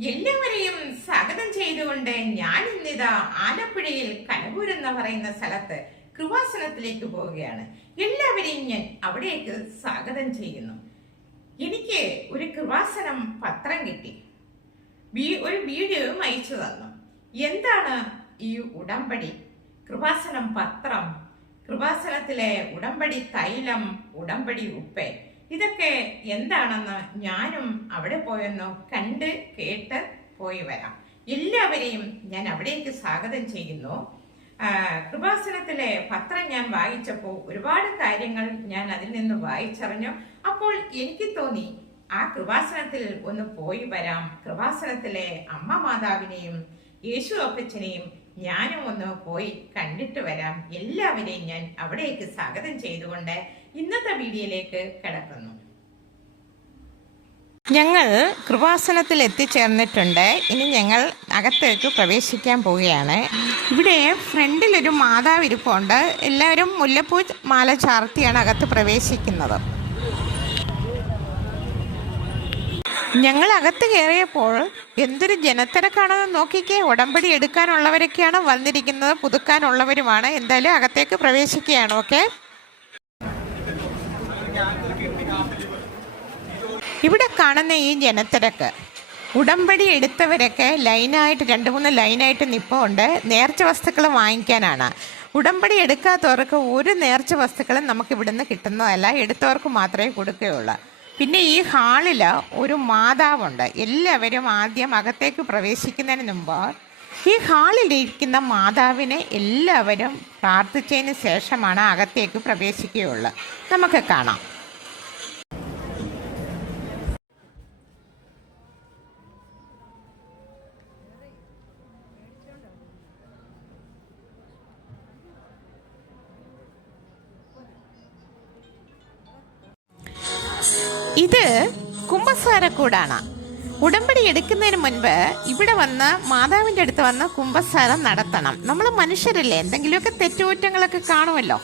എല്ലാവരെയും സ്വാഗതം ചെയ്തുകൊണ്ട് ഞാൻ ഇന്നിതാ ആലപ്പുഴയിൽ കലവൂർ എന്ന് പറയുന്ന സ്ഥലത്ത് കൃപാസനത്തിലേക്ക് പോവുകയാണ്. എല്ലാവരെയും ഞാൻ അവിടേക്ക് സ്വാഗതം ചെയ്യുന്നു. എനിക്ക് ഒരു കൃപാസനം പത്രം കിട്ടി. ഒരു വീഡിയോയും അയച്ചു തന്നു. എന്താണ് ഈ ഉടമ്പടി? കൃപാസനം പത്രം. കൃപാസനത്തിലെ ഉടമ്പടി തൈലം ഉടമ്പടി ഉപ്പ്. ഇതൊക്കെ എന്താണെന്ന് ഞാനും അവിടെ പോയൊന്ന് കണ്ട് കേട്ട് പോയി വരാം. എല്ലാവരെയും ഞാൻ അവിടേക്ക് സ്വാഗതം ചെയ്യുന്നു. കൃപാസനത്തിലെ പത്രം ഞാൻ വായിച്ചപ്പോൾ ഒരുപാട് കാര്യങ്ങൾ ഞാൻ അതിൽ നിന്ന് വായിച്ചറിഞ്ഞു. അപ്പോൾ എനിക്ക് തോന്നി ആ കൃപാസനത്തിൽ ഒന്ന് പോയി വരാം. കൃപാസനത്തിലെ അമ്മ മാതാവിനെയും യേശു അപ്പച്ചനെയും ഞാനും ഒന്ന് പോയി കണ്ടിട്ട് വരാം. എല്ലാവരെയും ഞാൻ അവിടേക്ക് സ്വാഗതം ചെയ്തുകൊണ്ട് ഇന്നത്തെ വീഡിയോയിലേക്ക് കിടക്കുന്നു. ഞങ്ങൾ കൃപാസനത്തിൽ എത്തിച്ചേർന്നിട്ടുണ്ട്. ഇനി ഞങ്ങൾ അകത്തേക്ക് പ്രവേശിക്കാൻ പോവുകയാണ്. ഇവിടെ ഫ്രണ്ടിലൊരു മാതാവ് ഇരിപ്പുണ്ട് എല്ലാവരും മുല്ലപ്പൂ മാല ചാർത്തിയാണ് അകത്ത് പ്രവേശിക്കുന്നത്. ഞങ്ങൾ അകത്ത് കയറിയപ്പോൾ എന്തൊരു ജനത്തിരക്കാണെന്ന് നോക്കിക്കേ. ഉടമ്പടി എടുക്കാനുള്ളവരൊക്കെയാണ് വന്നിരിക്കുന്നത്. പുതുക്കാനുള്ളവരുമാണ്. എന്തായാലും അകത്തേക്ക് പ്രവേശിക്കുകയാണ്. ഓക്കെ? ഇവിടെ കാണുന്ന ഈ ജനത്തിരക്ക് ഉടമ്പടി എടുത്തവരൊക്കെ ലൈനായിട്ട് രണ്ട് മൂന്ന് ലൈനായിട്ട് നിപ്പുണ്ട്. നേർച്ച വസ്തുക്കൾ വാങ്ങിക്കാനാണ്. ഉടമ്പടി എടുക്കാത്തവർക്ക് ഒരു നേർച്ച വസ്തുക്കളും നമുക്ക് ഇവിടുന്ന് കിട്ടുന്നതല്ല. എടുത്തവർക്ക് മാത്രമേ കൊടുക്കുകയുള്ളൂ. പിന്നെ ഈ ഹാളിൽ ഒരു മാതാവുണ്ട്. എല്ലാവരും ആദ്യം അകത്തേക്ക് പ്രവേശിക്കുന്നതിന് മുമ്പ് ഈ ഹാളിലിരിക്കുന്ന മാതാവിനെ എല്ലാവരും പ്രാർത്ഥിച്ചതിന് ശേഷമാണ് അകത്തേക്ക് പ്രവേശിക്കുകയുള്ളൂ. നമുക്ക് കാണാം. കുംഭസാരക്കൂടാണ്. ഉടമ്പടി എടുക്കുന്നതിന് മുൻപ് ഇവിടെ വന്ന് മാതാവിന്റെ അടുത്ത് വന്ന് കുംഭസാരം നടത്തണം. നമ്മൾ മനുഷ്യരല്ലേ? എന്തെങ്കിലുമൊക്കെ തെറ്റുകുറ്റങ്ങളൊക്കെ കാണുമല്ലോ.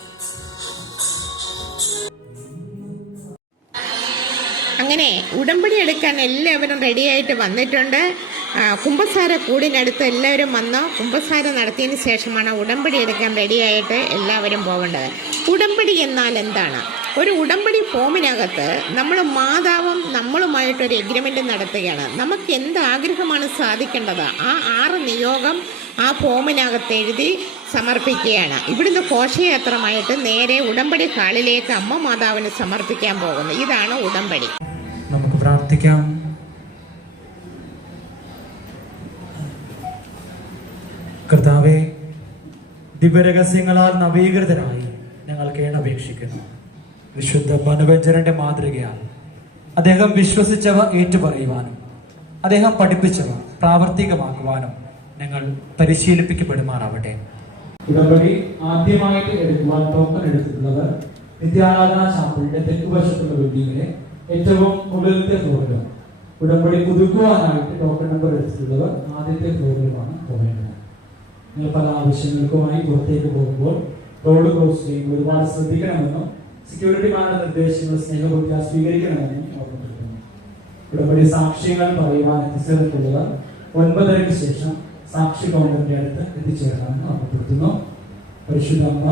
അങ്ങനെ ഉടമ്പടി എടുക്കാൻ എല്ലാവരും റെഡിയായിട്ട് വന്നിട്ടുണ്ട്. കുംഭസാര കൂടിനടുത്ത് എല്ലാവരും വന്ന് കുമ്പസാര നടത്തിയതിന് ശേഷമാണ് ഉടമ്പടി എടുക്കാൻ റെഡിയായിട്ട് എല്ലാവരും പോകേണ്ടത്. ഉടമ്പടി എന്നാൽ എന്താണ്? ഒരു ഉടമ്പടി ഫോമിനകത്ത് നമ്മൾ മാതാവും നമ്മളുമായിട്ടൊരു എഗ്രിമെന്റ് നടത്തുകയാണ്. നമുക്ക് എന്ത് ആഗ്രഹമാണ് സാധിക്കേണ്ടത്? ആ ആറ് നിയോഗം ആ ഫോമിനകത്ത് എഴുതി സമർപ്പിക്കുകയാണ്. ഇവിടുന്ന് ഘോഷയാത്രമായിട്ട് നേരെ ഉടമ്പടി ഹാളിലേക്ക് അമ്മ മാതാവിന് സമർപ്പിക്കാൻ പോകുന്നു. ഇതാണ് ഉടമ്പടി. നമുക്ക് പ്രാർത്ഥിക്കാം. ദിവ്യരഹസ്യങ്ങളാൽ നവീകൃതരായി ഞങ്ങൾ കേണപേക്ഷിക്കുന്നു വിശുദ്ധ മനുവഞ്ചരന്റെ മാതൃകയാണ് അദ്ദേഹം വിശ്വസിച്ചവ ഏറ്റുപറയുവാനും അദ്ദേഹം പഠിപ്പിച്ചവ പ്രാവർത്തികമാക്കുവാനും ഞങ്ങൾ പരിശീലിപ്പിക്കപ്പെടുമാറാവട്ടെ. ഉടമ്പടി ആദ്യമായിട്ട് എടുക്കുവാൻ ടോക്കൺ എടുത്തിട്ടുള്ളത് നിത്യാരാധന ചാപ്പലിന്റെ തെക്കുവശത്തുള്ള ബിൽഡിങ്ങിലെ ഏറ്റവും മുകളിലത്തെ ഫ്ലോറിലും ഉടമ്പടി പുതുക്കുവാനായിട്ട് ടോക്കൺ നമ്പർ എടുത്തിട്ടുള്ളത് ആദ്യത്തെ ഫ്ലോറിലുമാണ് പോകേണ്ടത് നിങ്ങൾ പല ആവശ്യങ്ങൾക്കുമായി പുറത്തേക്ക് പോകുമ്പോൾ റോഡ് ക്രോസ് ചെയ്യുമ്പോൾ ഒരുപാട് ശ്രദ്ധിക്കണമെന്നും സെക്യൂരിറ്റിമാരുടെ നിർദ്ദേശങ്ങൾ സ്നേഹപൂർത്തിയാ സ്വീകരിക്കണമെന്നും ഓർമ്മപ്പെടുത്തുന്നു. ഉടമ്പടി സാക്ഷ്യങ്ങൾ പറയുവാൻ എത്തിച്ചേർത്തുള്ളവർ ഒൻപതരയ്ക്ക് ശേഷം സാക്ഷി കൗണ്ടറിന്റെ അടുത്ത് എത്തിച്ചേരണമെന്ന് ഓർമ്മപ്പെടുത്തുന്നു. പരിശുദ്ധ അമ്മ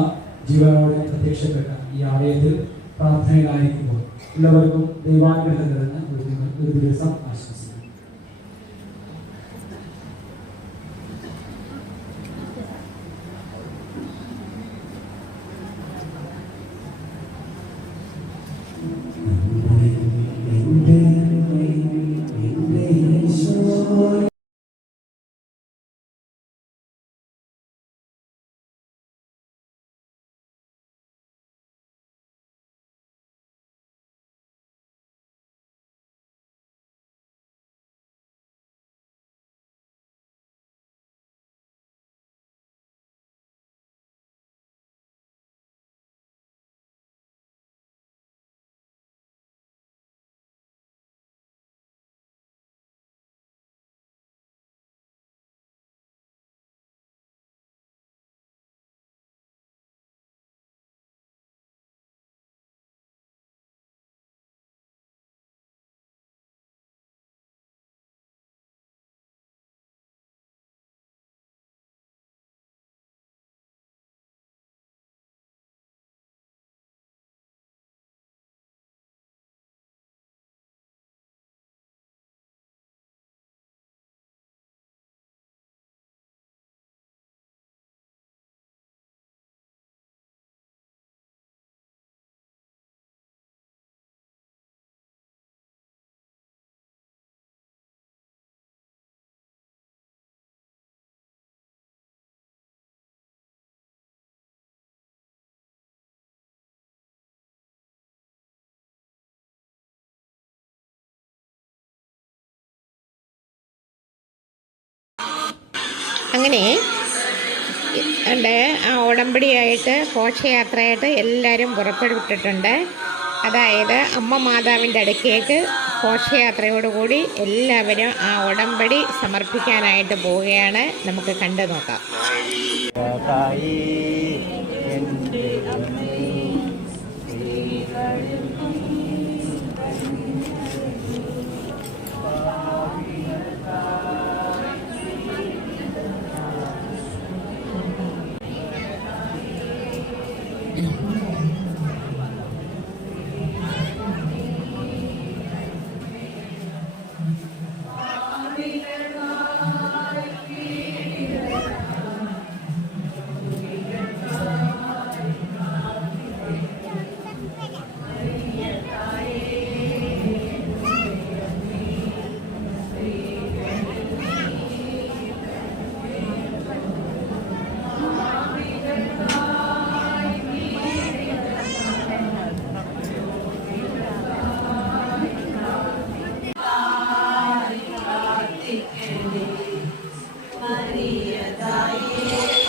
ജീവനോടെ പ്രത്യക്ഷപ്പെട്ട ഈ ആലയത്തിൽ പ്രാർത്ഥനയിലായിരിക്കുമ്പോൾ എല്ലാവർക്കും ഒരു ഒരു ദിവസം ആശംസിക്കുന്നു. അങ്ങനെ ഉണ്ട്. ആ ഉടമ്പടിയായിട്ട് ഘോഷയാത്രയായിട്ട് എല്ലാവരും പുറപ്പെടുവിട്ടിട്ടുണ്ട് അതായത് അമ്മ മാതാവിന്റെ അടുക്കേക്ക് ഘോഷയാത്രയോടുകൂടി എല്ലാവരും ആ ഉടമ്പടി സമർപ്പിക്കാനായിട്ട് പോവുകയാണ്. നമുക്ക് കണ്ടു നോക്കാം.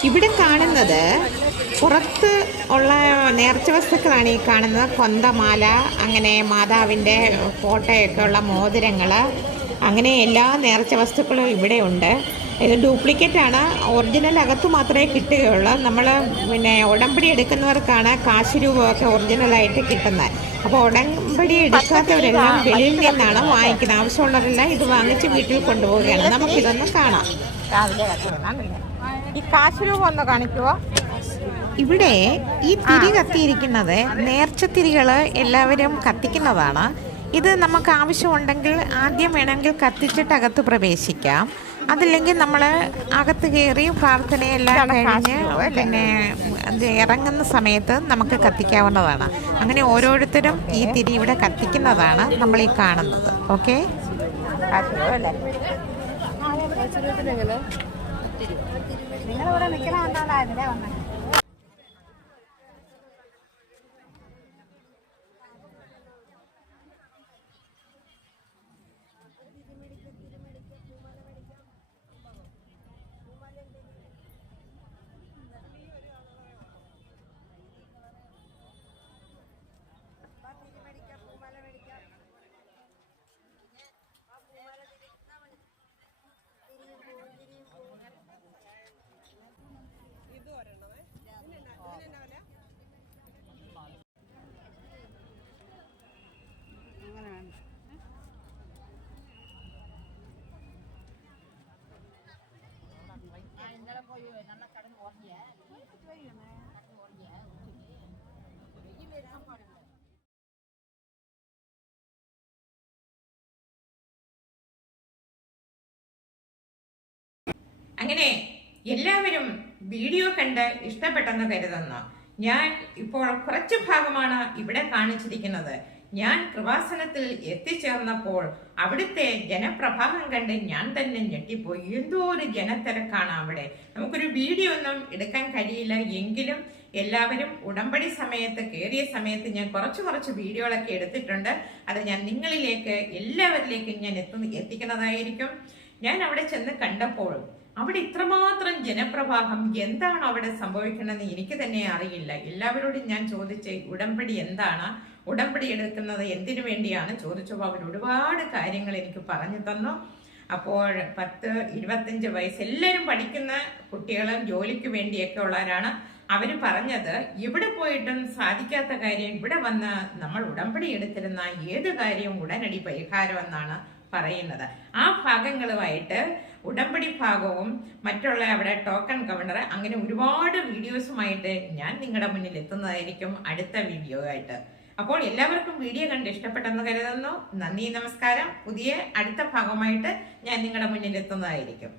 ഇവിടെ കാണുന്നത് പുറത്ത് ഉള്ള നേർച്ച വസ്തുക്കളാണ് ഈ കാണുന്നത്. കൊന്തമാല അങ്ങനെ മാതാവിന്റെ ഫോട്ടോയൊക്കെ ഉള്ള മോതിരങ്ങൾ അങ്ങനെ എല്ലാ നേർച്ച വസ്തുക്കളും ഇവിടെ ഉണ്ട്. ഇത് ഡ്യൂപ്ലിക്കേറ്റ് ആണ്. ഒറിജിനൽ അകത്ത് മാത്രമേ കിട്ടുകയുള്ളൂ. നമ്മൾ പിന്നെ ഉടമ്പടി എടുക്കുന്നവർക്കാണ് കാശ് രൂപമൊക്കെ ഒറിജിനലായിട്ട് കിട്ടുന്നത്. അപ്പോൾ ഉടമ്പടി എടുക്കാത്തവരെല്ലാം വെളിയിൽ നിന്നാണ് വാങ്ങിക്കുന്നത്. ആവശ്യമുള്ളവരെല്ലാം ഇത് വാങ്ങിച്ച് വീട്ടിൽ കൊണ്ടുപോവുകയാണ്. നമുക്കിതൊന്ന് കാണാം. ഈ കാശ് രൂപം ഒന്ന് കാണിക്കുവോ ഇവിടെ ഈ തിരി കത്തിയിരിക്കുന്നത് നേർച്ചത്തിരികൾ എല്ലാവരും കത്തിക്കുന്നതാണ് ഇത് നമുക്ക് ആവശ്യമുണ്ടെങ്കിൽ ആദ്യം വേണമെങ്കിൽ കത്തിച്ചിട്ട് അകത്ത് പ്രവേശിക്കാം അതല്ലെങ്കിൽ നമ്മൾ അകത്ത് കയറി പ്രാർത്ഥനയെല്ലാം കഴിഞ്ഞ് പിന്നെ ഇറങ്ങുന്ന സമയത്ത് നമുക്ക് കത്തിക്കാവുന്നതാണ് അങ്ങനെ ഓരോരുത്തരും ഈ തിരി ഇവിടെ കത്തിക്കുന്നതാണ് നമ്മൾ ഈ കാണുന്നത് ഓക്കെ നിങ്ങളിവിടെ നിൽക്കണമെന്നാണ് അതിലെ വന്നത് അങ്ങനെ എല്ലാവരും വീഡിയോ കണ്ട് ഇഷ്ടപ്പെട്ടെന്ന് കരുതുന്നു ഞാൻ ഇപ്പോൾ കുറച്ച് ഭാഗമാണ് ഇവിടെ കാണിച്ചിരിക്കുന്നത്. ഞാൻ കൃപാസനത്തിൽ എത്തിച്ചേർന്നപ്പോൾ അവിടുത്തെ ജനപ്രഭാവം കണ്ട് ഞാൻ തന്നെ ഞെട്ടിപ്പോയി. എന്തോ ഒരു ജനത്തിരക്കാണ് അവിടെ. നമുക്കൊരു വീഡിയോ ഒന്നും എടുക്കാൻ കഴിയില്ല. എങ്കിലും എല്ലാവരും ഉടമ്പടി സമയത്ത് കയറിയ സമയത്ത് ഞാൻ കുറച്ച് കുറച്ച് വീഡിയോകളൊക്കെ എടുത്തിട്ടുണ്ട്. അത് ഞാൻ നിങ്ങളിലേക്ക് എല്ലാവരിലേക്കും ഞാൻ എത്തു എത്തിക്കുന്നതായിരിക്കും. ഞാൻ അവിടെ ചെന്ന് കണ്ടപ്പോൾ അവിടെ ഇത്രമാത്രം ജനപ്രവാഹം എന്താണ് അവിടെ സംഭവിക്കണമെന്ന് എനിക്ക് തന്നെ അറിയില്ല. എല്ലാവരോടും ഞാൻ ചോദിച്ച് ഉടമ്പടി എന്താണ്? ഉടമ്പടി എടുക്കുന്നത് എന്തിനു വേണ്ടിയാണ്? ചോദിച്ചപ്പോൾ അവർ ഒരുപാട് കാര്യങ്ങൾ എനിക്ക് പറഞ്ഞു തന്നു. അപ്പോൾ പത്ത് ഇരുപത്തഞ്ച് വയസ്സ് എല്ലാവരും പഠിക്കുന്ന കുട്ടികളും ജോലിക്ക് വേണ്ടിയൊക്കെ ഉള്ളവരാണ്. അവർ പറഞ്ഞത് ഇവിടെ പോയിട്ടും സാധിക്കാത്ത കാര്യം ഇവിടെ വന്ന് നമ്മൾ ഉടമ്പടി എടുത്തിരുന്ന ഏത് കാര്യവും ഉടനടി പരിഹാരമെന്നാണ് പറയുന്നത്. ആ ഭാഗങ്ങളുമായിട്ട് ഉടമ്പടി ഭാഗവും മറ്റുള്ള അവിടെ ടോക്കൺ ഗവർണർ അങ്ങനെ ഒരുപാട് വീഡിയോസുമായിട്ട് ഞാൻ നിങ്ങളുടെ മുന്നിൽ എത്തുന്നതായിരിക്കും അടുത്ത വീഡിയോ ആയിട്ട്. അപ്പോൾ എല്ലാവർക്കും വീഡിയോ കണ്ട് ഇഷ്ടപ്പെട്ടെന്ന് കരുതുന്നു. നന്ദി നമസ്കാരം. പുതിയ അടുത്ത ഭാഗമായിട്ട് ഞാൻ നിങ്ങളുടെ മുന്നിൽ എത്തുന്നതായിരിക്കും.